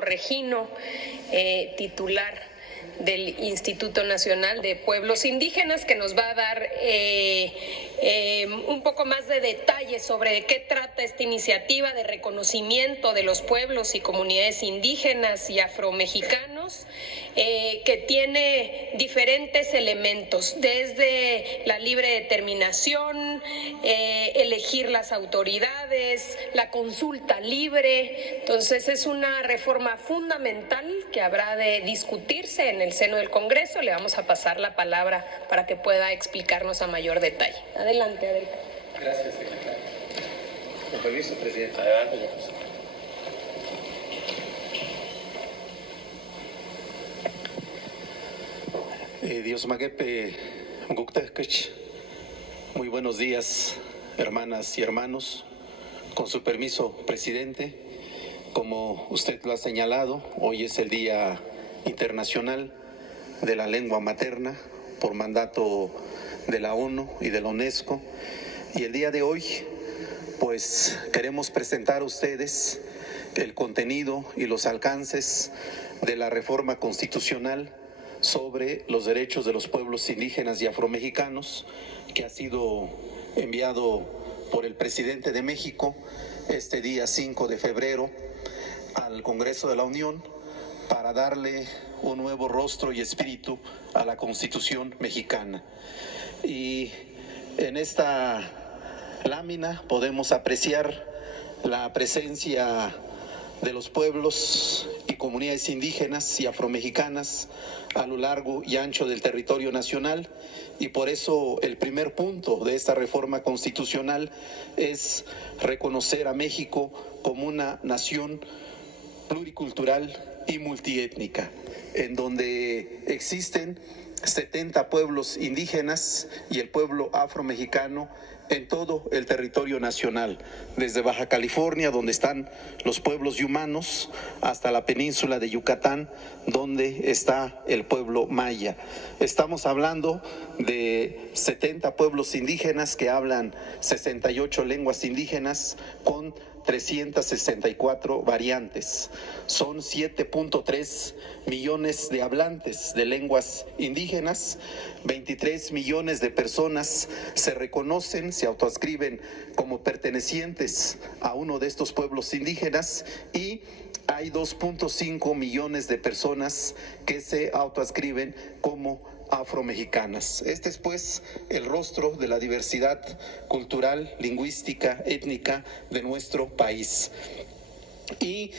Regino, titular del Instituto Nacional de Pueblos Indígenas, que nos va a dar un poco más de detalles sobre de qué trata esta iniciativa de reconocimiento de los pueblos y comunidades indígenas y afromexicanos, que tiene diferentes elementos, desde la libre determinación, elegir las autoridades, la consulta libre. Entonces es una reforma fundamental que habrá de discutirse en el seno del Congreso. Le vamos a pasar la palabra para que pueda explicarnos a mayor detalle. Adelante, Adelante. Gracias, secretario. Con permiso, presidente. Adelante. Dios Maguepe Guktekech. Muy buenos días, hermanas y hermanos. Con su permiso, presidente, como usted lo ha señalado, hoy es el Día Internacional de la Lengua Materna por mandato de la ONU y de la UNESCO. Y el día de hoy, pues queremos presentar a ustedes el contenido y los alcances de la reforma constitucional sobre los derechos de los pueblos indígenas y afromexicanos, que ha sido enviado por el presidente de México este día 5 de febrero al Congreso de la Unión para darle un nuevo rostro y espíritu a la Constitución mexicana. Y en esta lámina podemos apreciar la presencia de los pueblos y comunidades indígenas y afromexicanas a lo largo y ancho del territorio nacional, y por eso el primer punto de esta reforma constitucional es reconocer a México como una nación pluricultural y multiétnica, en donde existen 70 pueblos indígenas y el pueblo afromexicano en todo el territorio nacional, desde Baja California, donde están los pueblos yumanos, hasta la península de Yucatán, donde está el pueblo maya. Estamos hablando de 70 pueblos indígenas que hablan 68 lenguas indígenas con 364 variantes. Son 7.3 millones de hablantes de lenguas indígenas, 23 millones de personas se reconocen, se autoadscriben como pertenecientes a uno de estos pueblos indígenas, y hay 2.5 millones de personas que se autoadscriben como afromexicanas. Este es pues el rostro de la diversidad cultural, lingüística, étnica de nuestro país. Y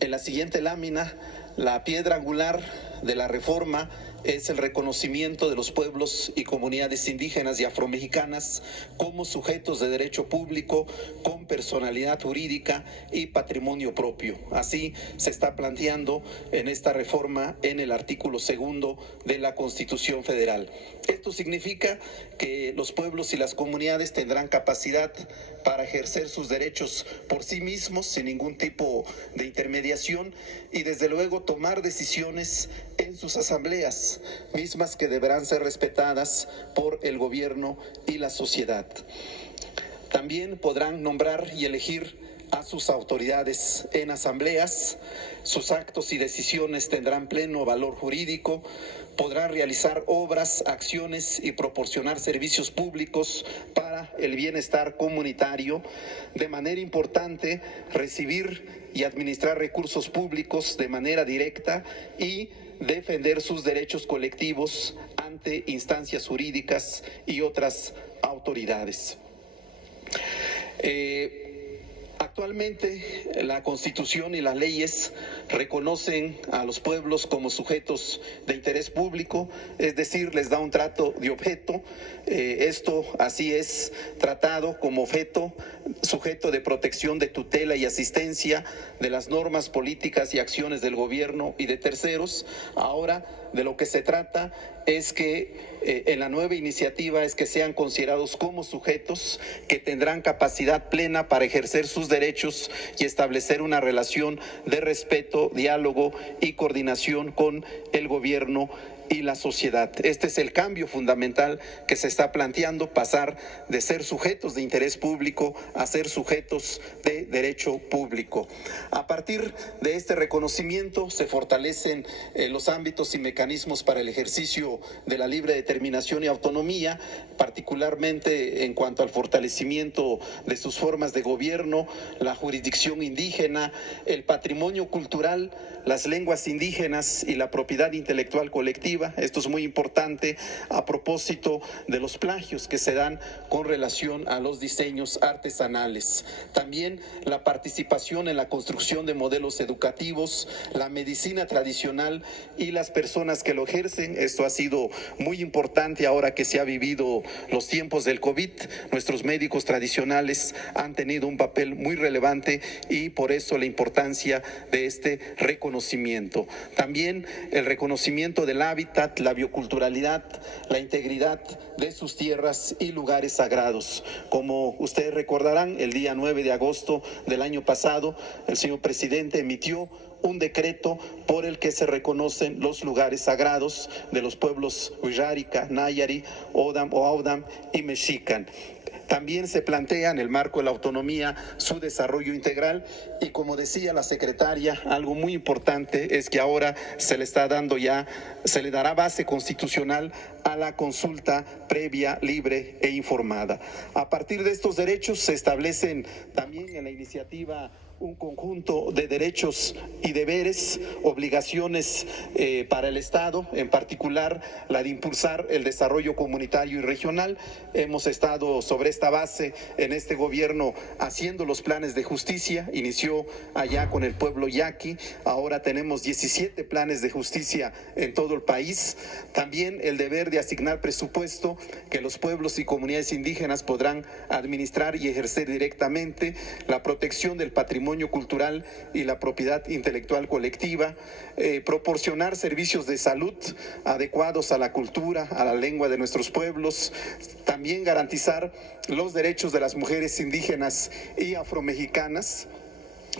en la siguiente lámina, la piedra angular de la reforma es el reconocimiento de los pueblos y comunidades indígenas y afromexicanas como sujetos de derecho público con personalidad jurídica y patrimonio propio. Así se está planteando en esta reforma en el artículo 2 de la Constitución Federal. Esto significa que los pueblos y las comunidades tendrán capacidad para ejercer sus derechos por sí mismos sin ningún tipo de intermediación, y desde luego tomar decisiones en sus asambleas, mismas que deberán ser respetadas por el gobierno y la sociedad. También podrán nombrar y elegir a sus autoridades en asambleas. Sus actos y decisiones tendrán pleno valor jurídico, podrán realizar obras, acciones y proporcionar servicios públicos para el bienestar comunitario. De manera importante, recibir y administrar recursos públicos de manera directa y defender sus derechos colectivos ante instancias jurídicas y otras autoridades. Actualmente la Constitución y las leyes reconocen a los pueblos como sujetos de interés público, es decir, les da un trato de objeto. Esto así es tratado como sujeto de protección, de tutela y asistencia de las normas políticas y acciones del gobierno y de terceros. Ahora de lo que se trata es que en la nueva iniciativa es que sean considerados como sujetos que tendrán capacidad plena para ejercer sus derechos y establecer una relación de respeto, diálogo y coordinación con el gobierno y la sociedad. Este es el cambio fundamental que se está planteando, pasar de ser sujetos de interés público a ser sujetos de derecho público. A partir de este reconocimiento se fortalecen los ámbitos y mecanismos para el ejercicio de la libre determinación y autonomía, particularmente en cuanto al fortalecimiento de sus formas de gobierno, la jurisdicción indígena, el patrimonio cultural, las lenguas indígenas y la propiedad intelectual colectiva. Esto es muy importante a propósito de los plagios que se dan con relación a los diseños artesanales. También la participación en la construcción de modelos educativos, la medicina tradicional y las personas que lo ejercen. Esto ha sido muy importante ahora que se ha vivido los tiempos del COVID. Nuestros médicos tradicionales han tenido un papel muy relevante y por eso la importancia de este reconocimiento. También el reconocimiento del hábitat, la bioculturalidad, la integridad de sus tierras y lugares sagrados. Como ustedes recordarán, el día 9 de agosto del año pasado, el señor presidente emitió un decreto por el que se reconocen los lugares sagrados de los pueblos Huillárica, Nayari, Odam o Audam y Mexican. También se plantea en el marco de la autonomía su desarrollo integral y, como decía la secretaria, algo muy importante es que ahora se le dará base constitucional a la consulta previa, libre e informada. A partir de estos derechos se establecen también en la iniciativa un conjunto de derechos y deberes, obligaciones para el Estado, en particular la de impulsar el desarrollo comunitario y regional. Hemos estado sobre esta base en este gobierno haciendo los planes de justicia, inició allá con el pueblo yaqui, ahora tenemos 17 planes de justicia en todo el país. También el deber de asignar presupuesto que los pueblos y comunidades indígenas podrán administrar y ejercer directamente, la protección del patrimonio cultural y la propiedad intelectual colectiva, proporcionar servicios de salud adecuados a la cultura, a la lengua de nuestros pueblos, también garantizar los derechos de las mujeres indígenas y afromexicanas,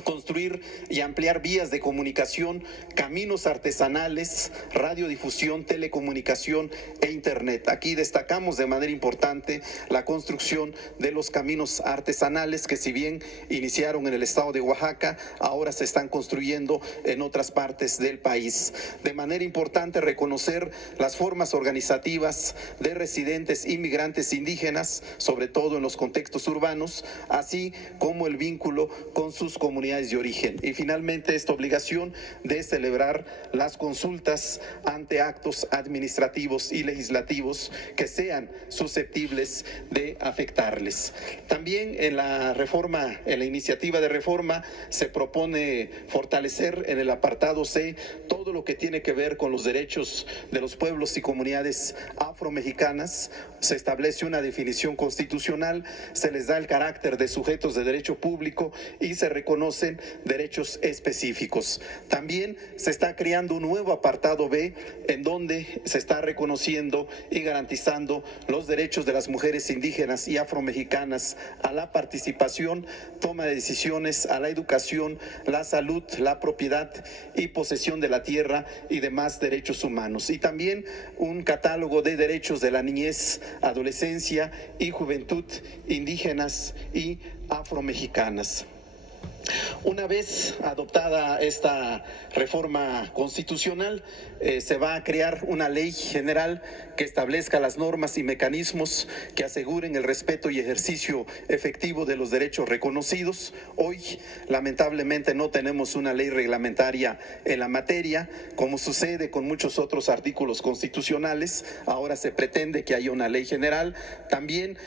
construir y ampliar vías de comunicación, caminos artesanales, radiodifusión, telecomunicación e internet. Aquí destacamos de manera importante la construcción de los caminos artesanales que, si bien iniciaron en el estado de Oaxaca, ahora se están construyendo en otras partes del país. De manera importante reconocer las formas organizativas de residentes inmigrantes indígenas, sobre todo en los contextos urbanos, así como el vínculo con sus comunidades de origen. Y finalmente esta obligación de celebrar las consultas ante actos administrativos y legislativos que sean susceptibles de afectarles. También en la iniciativa de reforma se propone fortalecer en el apartado C todo lo que tiene que ver con los derechos de los pueblos y comunidades afromexicanas. Se establece una definición constitucional, se les da el carácter de sujetos de derecho público y se reconocen derechos específicos. También se está creando un nuevo apartado B en donde se está reconociendo y garantizando los derechos de las mujeres indígenas y afromexicanas a la participación, toma de decisiones, a la educación, la salud, la propiedad y posesión de la tierra y demás derechos humanos. Y también un catálogo de derechos de la niñez, adolescencia y juventud indígenas y afromexicanas. Una vez adoptada esta reforma constitucional, se va a crear una ley general que establezca las normas y mecanismos que aseguren el respeto y ejercicio efectivo de los derechos reconocidos. Hoy, lamentablemente, no tenemos una ley reglamentaria en la materia, como sucede con muchos otros artículos constitucionales. Ahora se pretende que haya una ley general. También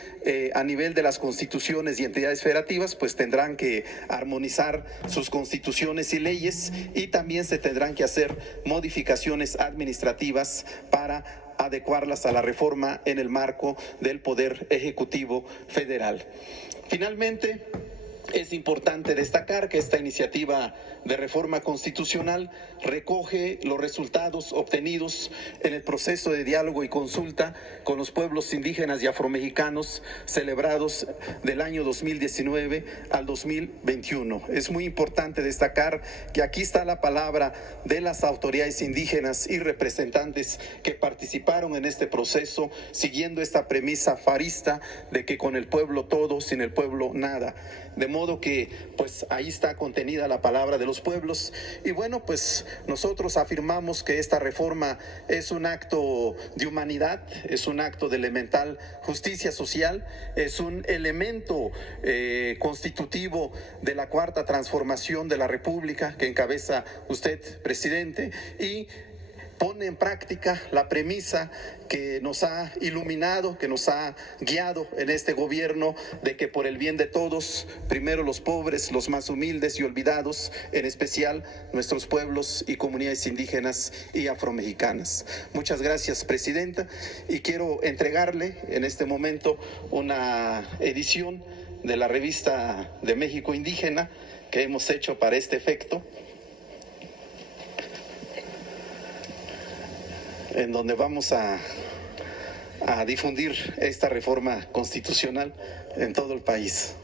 a nivel de las constituciones y entidades federativas, pues tendrán que armonizar sus constituciones y leyes, y también se tendrán que hacer modificaciones administrativas para adecuarlas a la reforma en el marco del Poder Ejecutivo Federal. Finalmente, es importante destacar que esta iniciativa de reforma constitucional recoge los resultados obtenidos en el proceso de diálogo y consulta con los pueblos indígenas y afromexicanos celebrados del año 2019 al 2021. Es muy importante destacar que aquí está la palabra de las autoridades indígenas y representantes que participaron en este proceso, siguiendo esta premisa farista de que con el pueblo todo, sin el pueblo nada. De modo que, pues, ahí está contenida la palabra de los pueblos. Y bueno, pues nosotros afirmamos que esta reforma es un acto de humanidad, es un acto de elemental justicia social, es un elemento constitutivo de la cuarta transformación de la República que encabeza usted, presidente, y pone en práctica la premisa que nos ha iluminado, que nos ha guiado en este gobierno, de que por el bien de todos, primero los pobres, los más humildes y olvidados, en especial nuestros pueblos y comunidades indígenas y afromexicanas. Muchas gracias, presidenta, y quiero entregarle en este momento una edición de la revista de México Indígena que hemos hecho para este efecto, en donde vamos a difundir esta reforma constitucional en todo el país.